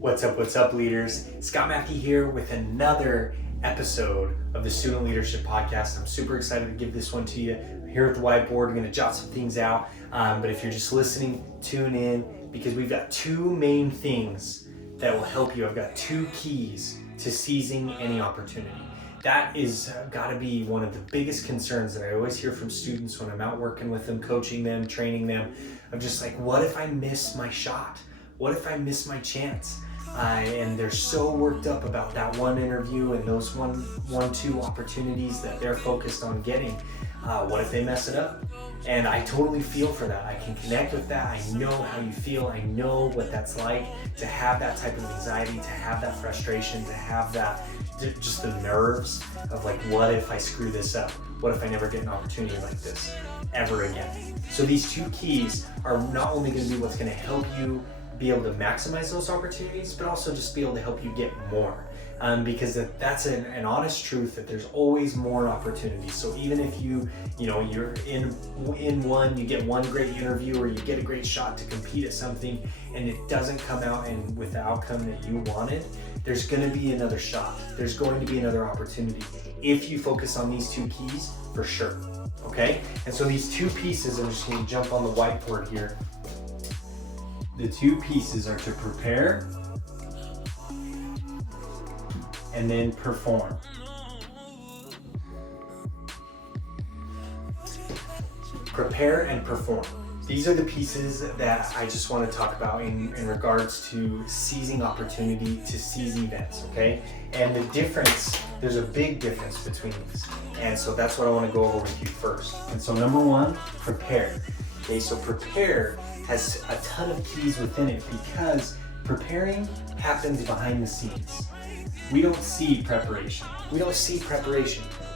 What's up, leaders? Scott Mackey here with another episode of the Student Leadership Podcast. I'm super excited to give this one to you. I'm here at the whiteboard. We're going to jot some things out. But if you're just listening, tune in because we've got two main things that will help you. I've got two keys to seizing any opportunity. That is got to be one of the biggest concerns that I always hear from students when I'm out working with them, coaching them, training them. I'm just like, what if I miss my shot? What if I miss my chance? And they're so worked up about that one interview and those two opportunities that they're focused on getting. What if they mess it up? And I totally feel for that. I can connect with that. I know how you feel. I know what that's like to have that type of anxiety, to have that frustration, to have that, just the nerves of like, what if I screw this up? What if I never get an opportunity like this ever again? So these two keys are not only going to be what's going to help you be able to maximize those opportunities, but also just be able to help you get more. Because that's an honest truth that there's always more opportunities. So even if you're in one, you get one great interview or you get a great shot to compete at something and it doesn't come out and with the outcome that you wanted, there's going to be another shot. There's going to be another opportunity if you focus on these two keys for sure. Okay? And so these two pieces, I'm just going to jump on the whiteboard here. The two pieces are to prepare and then perform. Prepare and perform. These are the pieces that I just want to talk about in regards to seizing opportunity, to seize events, okay? And the difference, there's a big difference between these. And so that's what I want to go over with you first. And so number one, prepare. Okay, so prepare has a ton of keys within it because preparing happens behind the scenes. We don't see preparation.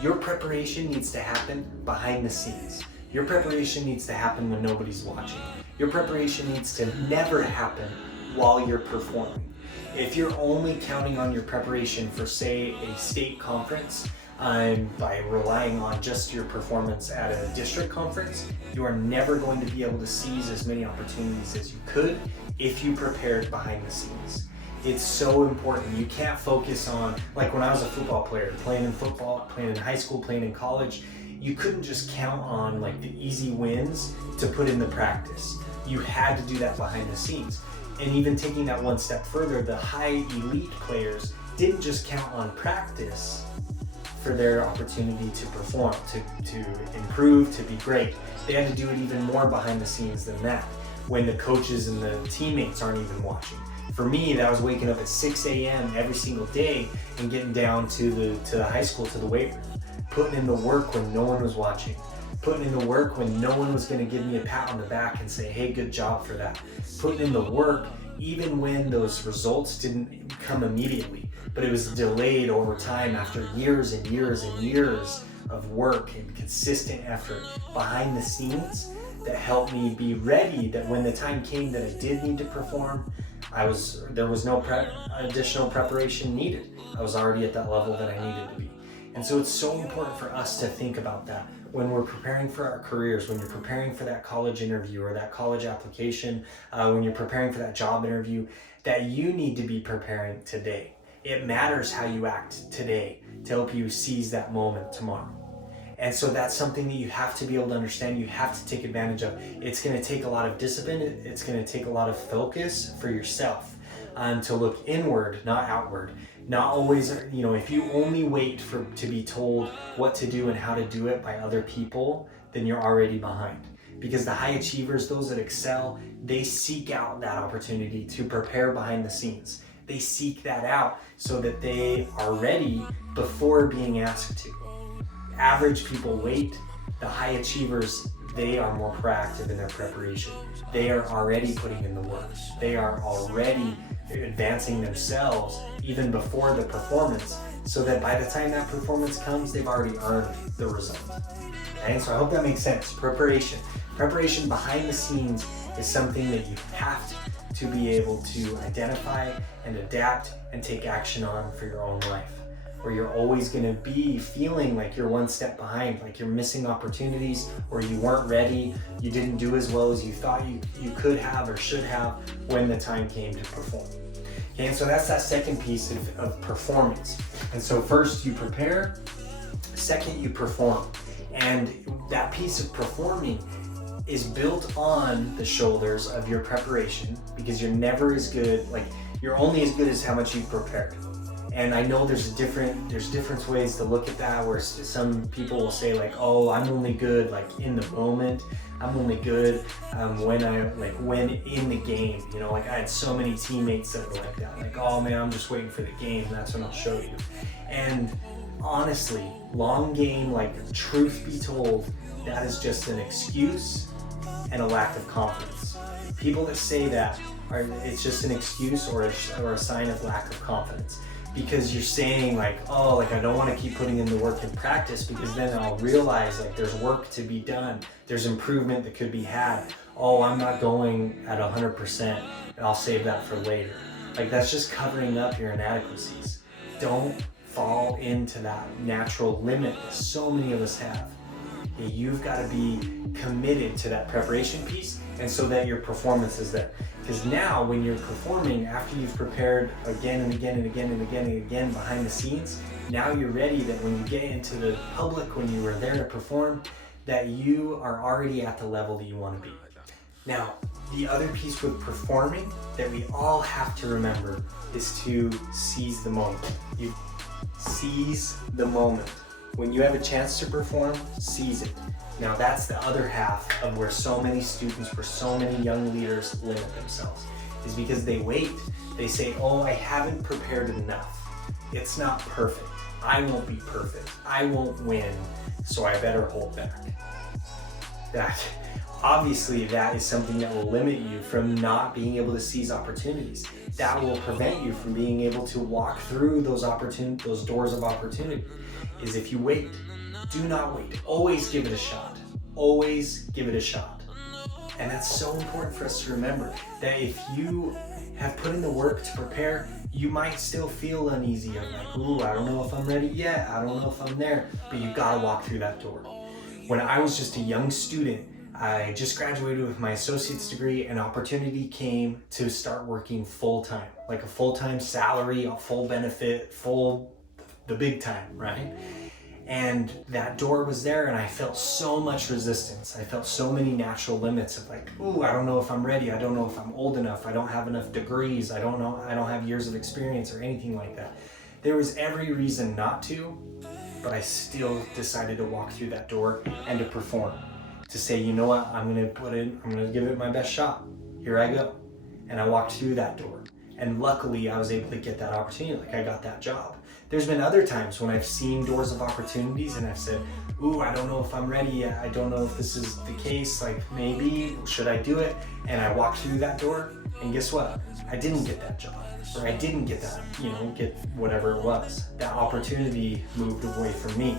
Your preparation needs to happen behind the scenes. Your preparation needs to happen when nobody's watching. Your preparation needs to never happen while you're performing. If you're only counting on your preparation for, say, a state conference, by relying on just your performance at a district conference, you are never going to be able to seize as many opportunities as you could if you prepared behind the scenes. It's so important. You can't focus on, like when I was a football player, playing in football, playing in high school, playing in college, you couldn't just count on like the easy wins to put in the practice. You had to do that behind the scenes. And even taking that one step further, the high elite players didn't just count on practice for their opportunity to perform, to improve, to be great. They had to do it even more behind the scenes than that, when the coaches and the teammates aren't even watching. For me, that was waking up at 6 a.m. every single day and getting down to the high school, to the weight room, putting in the work when no one was watching, putting in the work when no one was gonna give me a pat on the back and say, hey, good job for that. Putting in the work even when those results didn't come immediately, but it was delayed over time after years and years and years of work and consistent effort behind the scenes that helped me be ready that when the time came that I did need to perform, there was no additional preparation needed. I was already at that level that I needed to be. And so it's so important for us to think about that when we're preparing for our careers, when you're preparing for that college interview or that college application, when you're preparing for that job interview, that you need to be preparing today. It matters how you act today to help you seize that moment tomorrow. And so that's something that you have to be able to understand, you have to take advantage of. It's gonna take a lot of discipline, it's gonna take a lot of focus for yourself to look inward, not outward. Not always, if you only wait to be told what to do and how to do it by other people, then you're already behind. Because the high achievers, those that excel, they seek out that opportunity to prepare behind the scenes. They seek that out so that they are ready before being asked to. Average people wait. The high achievers, they are more proactive in their preparation. They are already putting in the work. They are already advancing themselves even before the performance, so that by the time that performance comes, they've already earned the result. Okay, so I hope that makes sense. Preparation behind the scenes is something that you have to be able to identify and adapt and take action on for your own life. Where you're always going to be feeling like you're one step behind, like you're missing opportunities, or you weren't ready, you didn't do as well as you thought you could have or should have when the time came to perform. Okay, and so that's that second piece of performance. And so first you prepare, second you perform. And that piece of performing is built on the shoulders of your preparation, because you're never as good, like you're only as good as how much you've prepared. And I know there's different ways to look at that, where some people will say like, oh, I'm only good like in the moment. I'm only good when in the game. You know, like I had so many teammates that were like that, like, oh man, I'm just waiting for the game, that's when I'll show you. And honestly, long game, like truth be told, that is just an excuse and a lack of confidence. People that say that it's just an excuse or a sign of lack of confidence, because you're saying like, oh, like I don't want to keep putting in the work in practice, because then I'll realize like there's work to be done, there's improvement that could be had. Oh, I'm not going at 100%, I'll save that for later. Like that's just covering up your inadequacies. Don't fall into that natural limit that so many of us have. Okay, you've got to be committed to that preparation piece, and so that your performance is there. Because now when you're performing, after you've prepared again and again and again and again and again behind the scenes, now you're ready that when you get into the public, when you were there to perform, that you are already at the level that you want to be. Now, the other piece with performing that we all have to remember is to seize the moment. You seize the moment. When you have a chance to perform, seize it. Now that's the other half of where so many students, where so many young leaders limit themselves, is because they wait. They say, oh, I haven't prepared enough. It's not perfect. I won't be perfect. I won't win, so I better hold back. Obviously, that is something that will limit you from not being able to seize opportunities. That will prevent you from being able to walk through those doors of opportunity. Is if you wait. Do not wait. Always give it a shot. Always give it a shot. And that's so important for us to remember, that if you have put in the work to prepare, you might still feel uneasy. I'm like, ooh, I don't know if I'm ready yet. I don't know if I'm there. But you gotta walk through that door. When I was just a young student, I just graduated with my associate's degree, and opportunity came to start working full-time, like a full-time salary, a full benefit, the big time, right? And that door was there, and I felt so much resistance. I felt so many natural limits of like, ooh, I don't know if I'm ready. I don't know if I'm old enough. I don't have enough degrees. I don't know. I don't have years of experience or anything like that. There was every reason not to, but I still decided to walk through that door and to perform. To say, you know what, I'm gonna give it my best shot. Here I go. And I walked through that door. And luckily I was able to get that opportunity, like I got that job. There's been other times when I've seen doors of opportunities and I've said, ooh, I don't know if I'm ready yet. I don't know if this is the case, like maybe, should I do it? And I walked through that door, and guess what? I didn't get that job, or I didn't get that, get whatever it was. That opportunity moved away from me.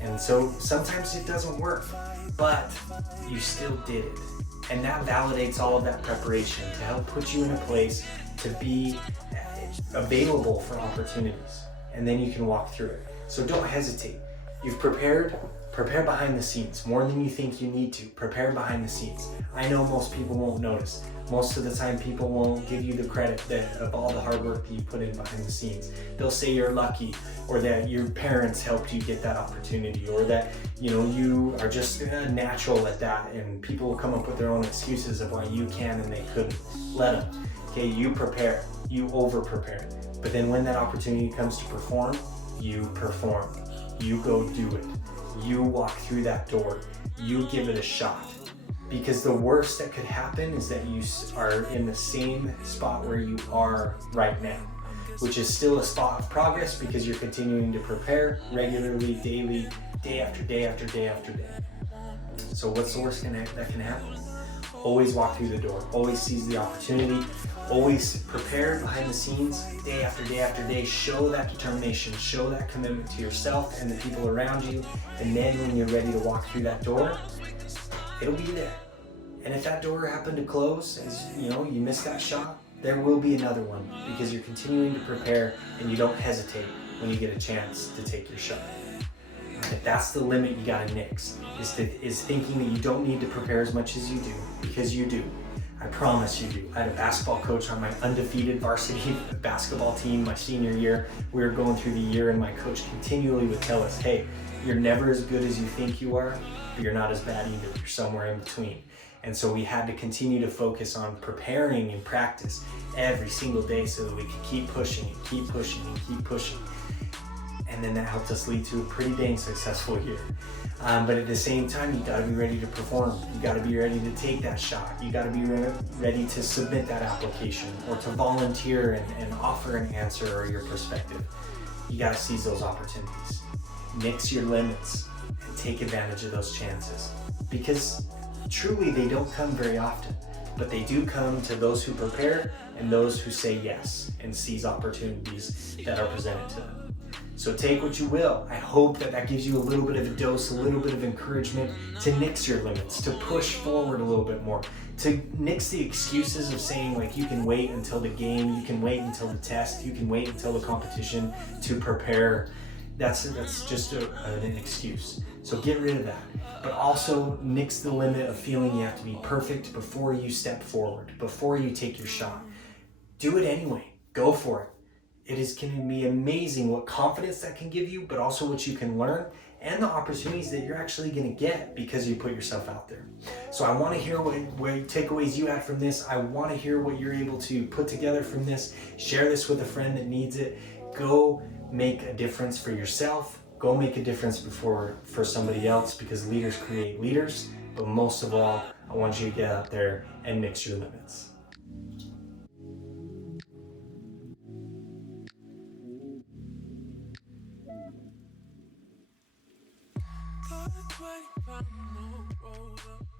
And so sometimes it doesn't work, but you still did it. And that validates all of that preparation to help put you in a place to be available for opportunities. And then you can walk through it. So don't hesitate. You've prepared, prepare behind the scenes more than you think you need to. Prepare behind the scenes. I know most people won't notice. Most of the time people won't give you the credit of all the hard work that you put in behind the scenes. They'll say you're lucky, or that your parents helped you get that opportunity, or that you are just natural at that, and people will come up with their own excuses of why you can and they couldn't. Let them. Okay, you prepare, you over prepare. But then when that opportunity comes to perform, you perform. You go do it. You walk through that door. You give it a shot. Because the worst that could happen is that you are in the same spot where you are right now, which is still a spot of progress because you're continuing to prepare regularly, daily, day after day after day after day. So what's the worst that can happen? Always walk through the door. Always seize the opportunity. Always prepare behind the scenes, day after day after day. Show that determination. Show that commitment to yourself and the people around you. And then when you're ready to walk through that door, it'll be there. And if that door happened to close, as you missed that shot, there will be another one, because you're continuing to prepare and you don't hesitate when you get a chance to take your shot. If that's the limit you gotta nix, is thinking that you don't need to prepare as much as you do, because you do. I I promise you do. I had a basketball coach on my undefeated varsity basketball team my senior year. We were going through the year and my coach continually would tell us, hey, you're never as good as you think you are, but you're not as bad either. You're somewhere in between. And so we had to continue to focus on preparing and practice every single day so that we could keep pushing and keep pushing and keep pushing. And then that helped us lead to a pretty dang successful year. But at the same time, you gotta be ready to perform. You gotta be ready to take that shot. You gotta be ready to submit that application or to volunteer and offer an answer or your perspective. You gotta seize those opportunities. Nix your limits and take advantage of those chances. Because truly, they don't come very often, but they do come to those who prepare and those who say yes and seize opportunities that are presented to them. So take what you will. I hope that gives you a little bit of a dose, a little bit of encouragement to nix your limits, to push forward a little bit more, to nix the excuses of saying like you can wait until the game, you can wait until the test, you can wait until the competition to prepare. That's just an excuse. So get rid of that. But also nix the limit of feeling you have to be perfect before you step forward, before you take your shot. Do it anyway. Go for it. It is going to be amazing what confidence that can give you, but also what you can learn and the opportunities that you're actually going to get because you put yourself out there. So I want to hear what takeaways you had from this. I want to hear what you're able to put together from this. Share this with a friend that needs it. Go make a difference for yourself. Go make a difference for somebody else, because leaders create leaders. But most of all, I want you to get out there and nix your limits. Got a 20 pound roll up.